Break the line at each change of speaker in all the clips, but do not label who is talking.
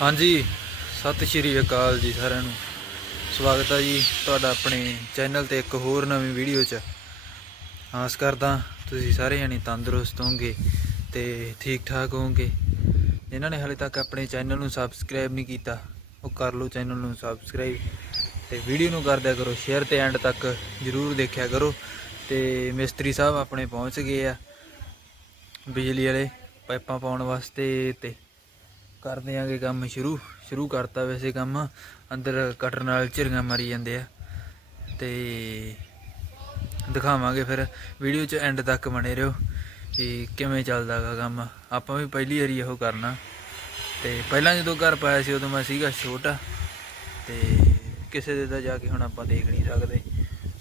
ਹਾਂਜੀ, ਸਤਿ ਸ਼੍ਰੀ ਅਕਾਲ ਜੀ ਸਾਰਿਆਂ ਨੂੰ। ਸਵਾਗਤ ਹੈ ਜੀ ਤੁਹਾਡਾ ਆਪਣੇ ਚੈਨਲ ਤੇ ਇੱਕ ਹੋਰ ਨਵੀਂ ਵੀਡੀਓ 'ਚ। ਆਸ ਕਰਦਾ ਤੁਸੀਂ ਸਾਰੇ ਜਣੇ ਤੰਦਰੁਸਤ ਹੋਵੋਗੇ ਤੇ ਠੀਕ ਠਾਕ ਹੋਵੋਗੇ। ਜਿਨ੍ਹਾਂ ਨੇ ਹਾਲੇ ਤੱਕ ਆਪਣੇ ਚੈਨਲ ਨੂੰ ਸਬਸਕ੍ਰਾਈਬ ਨਹੀਂ ਕੀਤਾ, ਉਹ ਕਰ ਲਓ ਚੈਨਲ ਨੂੰ ਸਬਸਕ੍ਰਾਈਬ। ਤੇ ਵੀਡੀਓ ਨੂੰ ਕਰਦਿਆ ਕਰੋ, ਸ਼ੇਅਰ ਤੇ ਐਂਡ ਤੱਕ ਜਰੂਰ ਦੇਖਿਆ ਕਰੋ। ਤੇ ਮਿਸਤਰੀ ਸਾਹਿਬ ਆਪਣੇ ਪਹੁੰਚ ਗਏ ਆ ਬਿਜਲੀ ਵਾਲੇ ਪਾਈਪਾਂ ਪਾਉਣ ਵਾਸਤੇ ਤੇ ਕਰ ਦਿਆਂਗੇ ਕੰਮ ਸ਼ੁਰੂ ਸ਼ੁਰੂ ਕਰਤਾ ਵੈਸੇ ਕੰਮ, ਅੰਦਰ ਕਟਰ ਨਾਲ ਝਿਰੀਆਂ ਮਾਰੀ ਜਾਂਦੇ ਆ। ਤੇ ਦਿਖਾਵਾਂਗੇ ਫਿਰ ਵੀਡੀਓ 'ਚ ਐਂਡ ਤੱਕ ਬਣੇ ਰਹੋ ਕਿ ਕਿਵੇਂ ਚੱਲਦਾ ਗਾ ਕੰਮ। ਆਪਾਂ ਵੀ ਪਹਿਲੀ ਵਾਰੀ ਇਹੋ ਕਰਨਾ। ਤੇ ਪਹਿਲਾਂ ਜਦੋਂ ਘਰ ਪਾਇਆ ਸੀ, ਉਦੋਂ ਮੈਂ ਸੀਗਾ ਛੋਟਾ। ਤੇ ਕਿਸੇ ਦੇ ਤਾਂ ਜਾ ਕੇ ਹੁਣ ਆਪਾਂ ਦੇਖ ਨਹੀਂ ਸਕਦੇ।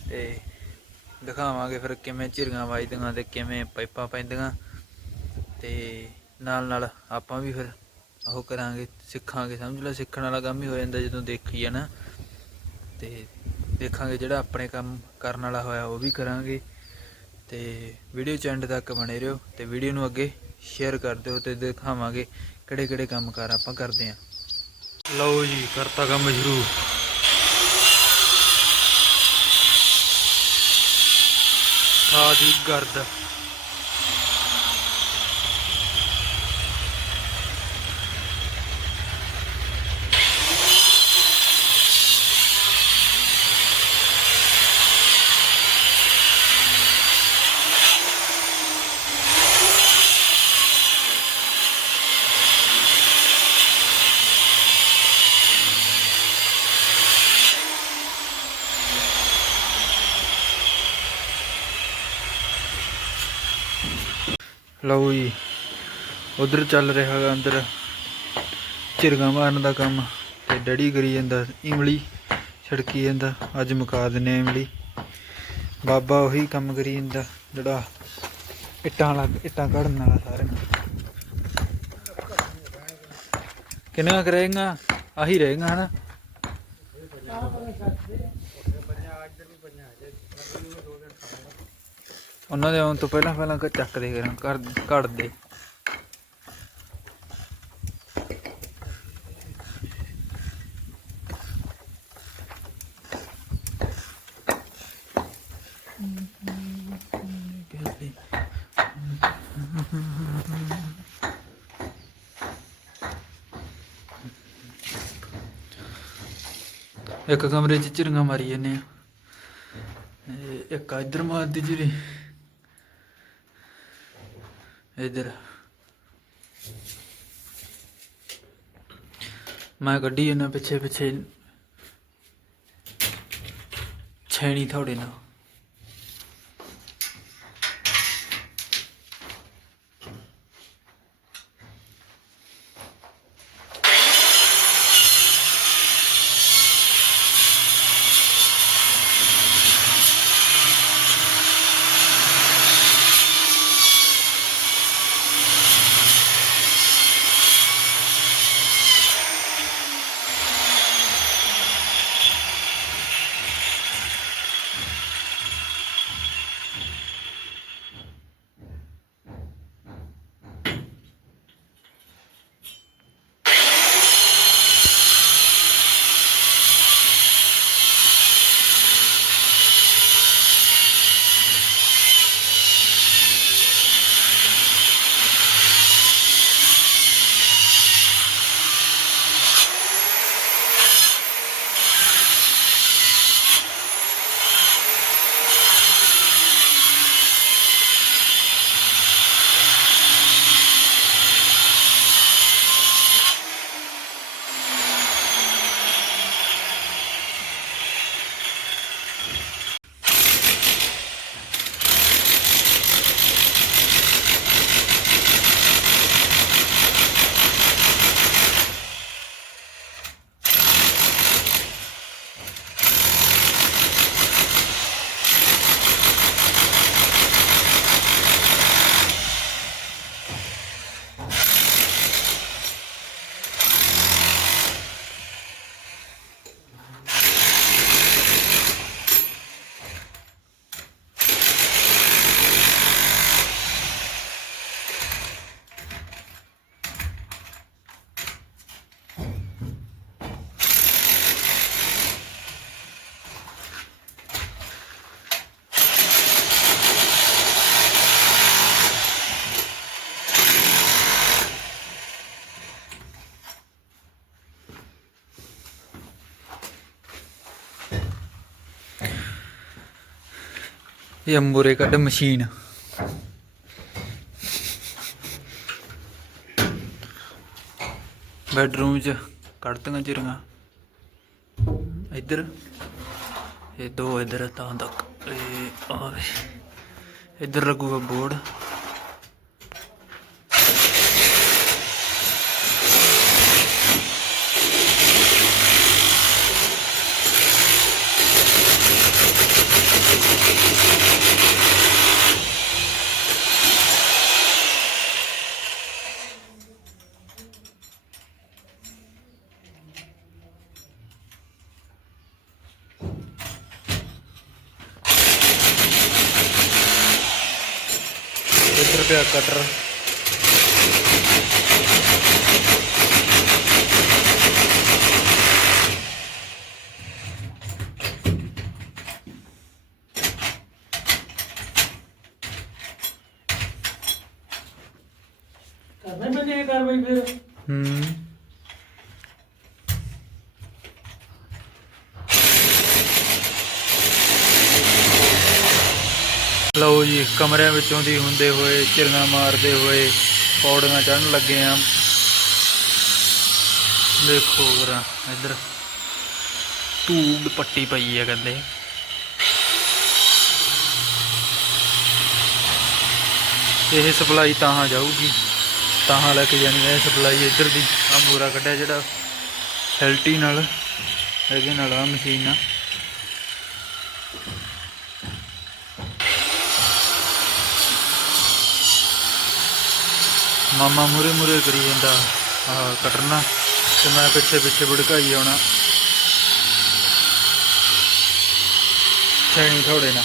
ਤੇ ਦਿਖਾਵਾਂਗੇ ਫਿਰ ਕਿਵੇਂ ਝਿਰੀਆਂ ਵੱਜਦੀਆਂ ਤੇ ਕਿਵੇਂ ਪਾਈਪਾਂ ਪੈਂਦੀਆਂ। ਤੇ ਨਾਲ ਨਾਲ ਆਪਾਂ ਵੀ ਫਿਰ ਉਹ ਕਰਾਂਗੇ, ਸਿੱਖਾਂਗੇ, ਸਮਝ ਲਓ, ਸਿੱਖਣ ਵਾਲਾ ਕੰਮ ਹੀ ਹੋ ਜਾਂਦਾ ਜਦੋਂ ਦੇਖੀ ਦੇਖੀਏ ਨਾ ਤੇ ਦੇਖਾਂਗੇ ਜਿਹੜਾ ਆਪਣੇ ਕੰਮ ਕਰਨ ਵਾਲਾ ਹੋਇਆ ਉਹ ਵੀ ਕਰਾਂਗੇ। ਤੇ ਵੀਡੀਓ ਚੈਂਡ ਤੱਕ ਬਣੇ ਰਹੋ ਤੇ ਵੀਡੀਓ ਨੂੰ ਅੱਗੇ ਸ਼ੇਅਰ ਕਰ ਦਿਓ ਤੇ ਦਿਖਾਵਾਂਗੇ ਕਿਹੜੇ ਕਿਹੜੇ ਕੰਮ ਕਾਰ ਆਪਾਂ ਕਰਦੇ ਆਂ ਲਓ ਜੀ, ਕਰਤਾ ਕੰਮ ਸ਼ੁਰੂ। ਖਾਦੀ ਗਰਦ। ਲਓ ਜੀ, ਉਧਰ ਚੱਲ ਰਿਹਾ ਹੈਗਾ ਅੰਦਰ। ਝਿਰਗਾ ਮਾਰਨ ਦਾ ਕੰਮ ਤੇ ਡੈਡੀ ਕਰੀ ਜਾਂਦਾ, ਇਮਲੀ ਛੜਕੀ ਜਾਂਦਾ, ਅੱਜ ਮੁਕਾ ਦਿੰਨੇ ਆ ਇਮਲੀ। ਬਾਬਾ ਉਹੀ ਕੰਮ ਕਰੀ ਜਾਂਦਾ, ਜਿਹੜਾ ਇੱਟਾਂ ਲੱਗ, ਇੱਟਾਂ ਕੱਢਣ ਵਾਲਾ ਸਾਰੇ ਕਿੰਨਾ ਕਰੇਗਾ ਆਹੀ ਰਹੇਗਾ ਹਨਾ? ਉਹਨਾਂ ਦੇ ਆਉਣ ਤੋਂ ਪਹਿਲਾਂ ਪਹਿਲਾਂ ਚੱਕਦੇ ਕਰਾਂ ਕਰ ਕੱਢਦੇ ਇੱਕ ਕਮਰੇ 'ਚ ਝਿਰੰਗਾ ਮਾਰੀ ਜਾਂਦੇ ਆ। ਇੱਕ ਇੱਧਰ ਮਾਰਦੀ ਜਿਹੜੀ। ਇਧਰ। ਮੈਂ ਗੱਡੀ ਇਹਨਾਂ ਪਿੱਛੇ ਪਿੱਛੇ ਛੇਣੀ ਥੋੜੇ ਨਾਲ। ਇਹ ਅੰਬੂਰੇ ਕੱਢ ਮਸ਼ੀਨ। ਬੈਡਰੂਮ 'ਚ ਕੱਢਤੀਆਂ ਚਿਰੀਆਂ। ਇੱਧਰ, ਇਹ ਦੋ ਇੱਧਰ ਤਾਂ ਤੱਕ। ਇਹ ਆ ਇੱਧਰ ਲੱਗੂਗਾ ਬੋਰਡ ਇੱਧਰ ਪਿਆ ਕਟਰ
ਕਰਨਾ ਪੈਂਦੀ ਹੈ ਕਾਰਵਾਈ ਫਿਰ।
ਹੂੰ। ਲਓ ਜੀ, ਕਮਰਿਆਂ ਵਿੱਚੋਂ ਦੀ ਹੁੰਦੇ ਹੋਏ ਚਿਰਗਾ ਮਾਰਦੇ ਹੋਏ ਪੌੜੀਆਂ ਚੜਨ ਲੱਗੇ ਆ। ਦੇਖੋ ਗਰਾ ਇੱਧਰ ਟੂਬ ਪੱਟੀ ਪਈ ਆ ਕਹਿੰਦੇ। ਇਹ ਸਪਲਾਈ ਤਾਂ ਜਾਊਗੀ। ਤਾਂ ਲੈ ਕੇ ਜਾਣੀ ਹੈ ਸਪਲਾਈ ਇੱਧਰ ਦੀ, ਆ ਮੂਰਾ ਕੱਢਿਆ ਜਿਹੜਾ ਫੈਲਟੀ ਨਾਲ, ਇਹਦੇ ਨਾਲ ਆ ਮਸ਼ੀਨ ਨਾਲ ਮਾਮਾ ਮੂਰੇ ਮੂਰੇ ਕਰੀ ਜਾਂਦਾ ਆ ਕੱਟਣਾ ਤੇ ਮੈਂ ਪਿੱਛੇ ਪਿੱਛੇ ਭੜਕਾਈ ਆਉਣਾ। ਛੇਣੀ ਥੋੜੇ ਨਾ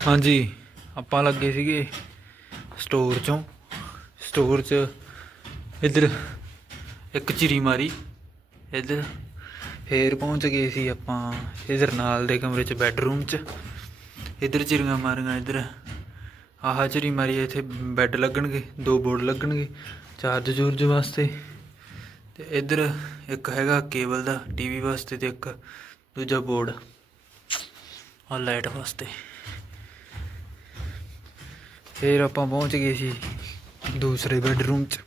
ਹਾਂਜੀ, ਆਪਾਂ ਲੱਗੇ ਸੀਗੇ ਸਟੋਰ ਚੋਂ। ਸਟੋਰ 'ਚ ਇੱਧਰ ਇੱਕ ਚਿਰੀ ਮਾਰੀ। ਇੱਧਰ ਫੇਰ ਪਹੁੰਚ ਗਏ ਸੀ ਆਪਾਂ ਇੱਧਰ ਨਾਲ ਦੇ ਕਮਰੇ 'ਚ ਬੈੱਡਰੂਮ 'ਚ। ਇੱਧਰ ਚਿਰੀਆਂ ਮਾਰੀਆਂ, ਇੱਧਰ ਆਹ ਚਿਰੀ ਮਾਰੀ, ਇੱਥੇ ਬੈੱਡ ਲੱਗਣਗੇ, ਦੋ ਬੋਰਡ ਲੱਗਣਗੇ, ਚਾਰਜ ਜੂਰਜ ਵਾਸਤੇ। ਤੇ ਇੱਧਰ ਇੱਕ ਹੈਗਾ ਕੇਬਲ ਦਾ, ਟੀਵੀ ਵਾਸਤੇ ਤੇ ਇੱਕ ਦੂਜਾ ਬੋਰਡ। ਆ ਲਾਈਟ ਵਾਸਤੇ। ਫਿਰ ਆਪਾਂ ਪਹੁੰਚ ਗਏ ਸੀ ਦੂਸਰੇ ਬੈੱਡਰੂਮ 'ਚ।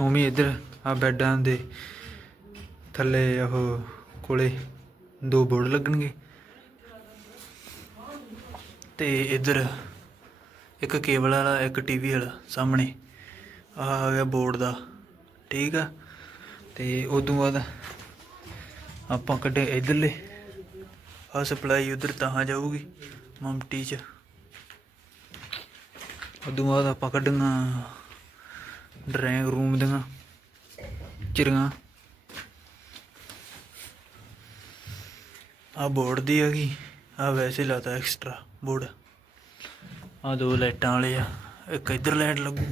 ਉਮੀ ਇੱਧਰ ਆ ਬੈੱਡਾਂ ਦੇ ਥੱਲੇ ਉਹ ਕੋਲੇ ਦੋ ਬੋਰਡ ਲੱਗਣਗੇ। ਤੇ ਇੱਧਰ ਇੱਕ ਕੇਬਲ ਵਾਲਾ, ਇੱਕ ਟੀਵੀ ਵਾਲਾ ਸਾਹਮਣੇ ਆਹ ਆ ਗਿਆ ਬੋਰਡ ਦਾ। ਠੀਕ ਆ? ਤੇ ਉਦੋਂ ਬਾਅਦ ਆਪਾਂ ਕੱਢੇ ਇੱਧਰਲੇ। ਆ ਸਪਲਾਈ ਉਧਰ ਤਾਂ ਜਾਊਗੀ ਮਮਟੀ ਚ। ਉਦੋਂ ਬਾਅਦ ਆਪਾਂ ਕੱਢਣਾ ਡਰਾਇੰਗ ਰੂਮ ਦੀਆਂ ਚਿਰੀਆਂ। ਆ ਬੋਰਡ ਦੀ ਹੈਗੀ ਆ ਵੈਸੇ ਲਾਤਾ ਐਕਸਟਰਾ ਬੋਰਡ। ਆ ਦੋ ਲਾਈਟਾਂ ਵਾਲੇ ਆ, ਇੱਕ ਇੱਧਰ ਲਾਈਟ ਲੱਗੂ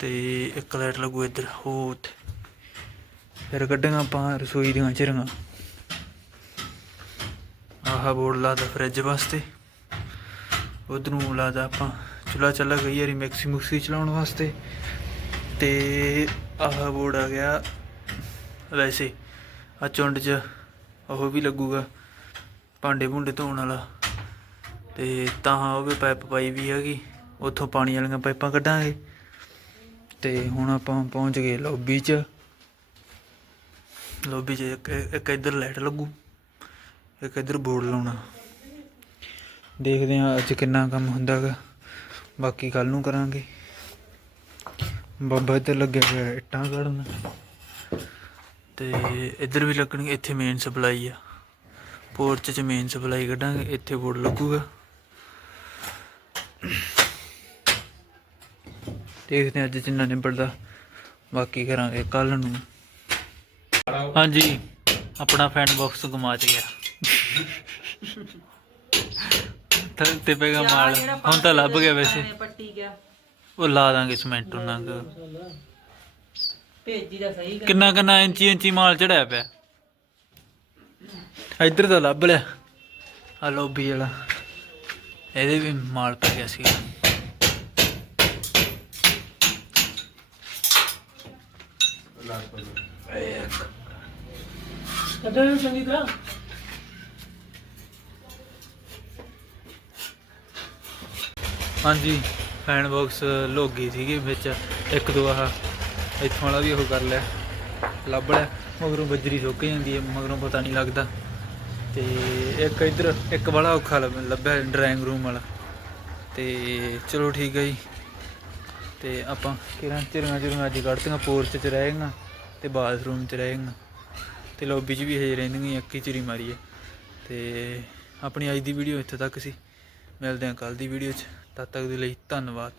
ਤੇ ਇੱਕ ਲਾਈਟ ਲੱਗੂ ਇੱਧਰ, ਉਹ ਉੱਥੇ। ਫਿਰ ਕੱਢਾਂਗਾ ਆਪਾਂ ਰਸੋਈ ਦੀਆਂ ਚਿਰੀਆਂ। ਆਹ ਬੋਰਡ ਲਾਦਾ ਫ੍ਰਿਜ ਵਾਸਤੇ, ਉਧਰ ਨੂੰ ਲਾਦਾ ਆਪਾਂ ਚੁੱਲ੍ਹਾ ਚੱਲਾ ਕਈ ਵਾਰੀ ਮਿਕਸੀ ਮੁਕਸੀ ਚਲਾਉਣ ਵਾਸਤੇ। ਤੇ ਆਹ ਬੋਰਡ ਆ ਗਿਆ। ਵੈਸੇ ਆ ਚੁੰਡ 'ਚ ਉਹ ਵੀ ਲੱਗੂਗਾ, ਭਾਂਡੇ ਭੁੰਡੇ ਧੋਣ ਵਾਲਾ। ਤੇ ਤਾਂ ਉਹ ਵੀ ਪਾਈਪ ਪਾਈ ਵੀ ਹੈਗੀ। ਉੱਥੋਂ ਪਾਣੀ ਵਾਲੀਆਂ ਪਾਈਪਾਂ ਕੱਢਾਂਗੇ। ਤੇ ਹੁਣ ਆਪਾਂ ਪਹੁੰਚ ਗਏ ਲੌਬੀ 'ਚ। ਲੌਬੀ 'ਚ ਇੱਕ ਇੱਕ ਇੱਧਰ ਲਾਈਟ ਲੱਗੂ, ਇੱਕ ਇੱਧਰ ਬੋਰਡ ਲਾਉਣਾ। ਦੇਖਦੇ ਹਾਂ ਅੱਜ ਕਿੰਨਾ ਕੰਮ ਹੁੰਦਾ ਗਾ ਬਾਕੀ ਕੱਲ ਨੂੰ ਕਰਾਂਗੇ। ਬਾਬਾ ਇੱਧਰ ਲੱਗਿਆ ਹੋਇਆ ਇੱਟਾਂ ਕੱਢਣ। ਤੇ ਇੱਧਰ ਵੀ ਲੱਗਣਗੇ ਇੱਥੇ ਮੇਨ ਸਪਲਾਈ ਆ। ਪੋਰਚ 'ਚ ਮੇਨ ਸਪਲਾਈ ਕੱਢਾਂਗੇ, ਇੱਥੇ ਬੋਰਡ ਲੱਗੂਗਾ। ਦੇਖਦੇ ਹਾਂ ਅੱਜ ਜਿੰਨਾ ਨਿਬੜਦਾ, ਬਾਕੀ ਕਰਾਂਗੇ ਕੱਲ ਨੂੰ। ਹਾਂਜੀ, ਆਪਣਾ ਫੈਨ ਬਾਕਸ ਗੁਮਾ ਚ ਗਿਆ। ਤੇ ਤੇ ਪੈਗਾ ਮਾਲ। ਹੁਣ ਤਾਂ ਲੱਭ ਗਿਆ ਵੈਸੇ।
ਪੱਟੀ ਗਿਆ।
ਉਹ ਲਾ ਦਾਂਗੇ ਸਿਮੈਂਟ ਉਹਨਾਂ ਕੁ।
ਭੇਜੀ ਦਾ ਸਹੀ
ਕਿੰਨਾ ਕਿੰਨਾ ਇੰਚੀ ਇੰਚੀ ਮਾਲ ਚੜਿਆ ਪਿਆ। ਇੱਧਰ ਤਾਂ ਲੱਭ ਲਿਆ। ਆ ਲੋਬੀ ਵਾਲਾ। ਇਹਦੇ ਵੀ ਮਾਲ ਪੈ ਗਿਆ ਸੀ।
ਕੱਢਣ ਨੂੰ ਚੰਗੀ ਤਰ੍ਹਾਂ?
ਹਾਂਜੀ ਫੈਨ ਬਾਕਸ ਲੋਗੀ ਸੀਗੇ ਵਿੱਚ, ਇੱਕ ਦੋ ਆਹ, ਇੱਥੋਂ ਵਾਲਾ ਵੀ ਉਹ ਕਰ ਲਿਆ, ਲੱਭ ਲਿਆ, ਮਗਰੋਂ ਬੱਜਰੀ ਸੁੱਕ ਜਾਂਦੀ ਹੈ, ਮਗਰੋਂ ਪਤਾ ਨਹੀਂ ਲੱਗਦਾ। ਤੇ ਇੱਕ ਇੱਧਰ, ਇੱਕ ਬੜਾ ਔਖਾ ਲੱਭ- ਲੱਭਿਆ ਡਰਾਇੰਗ ਰੂਮ ਵਾਲਾ। ਤੇ ਚਲੋ ਠੀਕ ਹੈ ਜੀ। ਤੇ ਆਪਾਂ ਕਿਰਾਂ ਚਿਰਾਂ ਚਿਰਾਂ ਅੱਜ ਕੱਢਤੀਆਂ ਪੋਰਚ ਚ ਰਹੇਗਾ ਤੇ ਬਾਥਰੂਮ ਚ ਰਹੇਗਾ ਤੇ ਲੌਬੀ 'ਚ ਵੀ ਹਜੇ ਰਹਿੰਦੀਆਂ ਇੱਕ ਹੀ ਚਿਰੀ ਮਾਰੀ ਹੈ ਤੇ ਆਪਣੀ ਅੱਜ ਦੀ ਵੀਡੀਓ ਇੱਥੇ ਤੱਕ ਸੀ। ਮਿਲਦੇ ਹਾਂ ਕੱਲ ਦੀ ਵੀਡੀਓ 'ਚ। ਤਦ ਤੱਕ ਦੇ ਲਈ ਧੰਨਵਾਦ।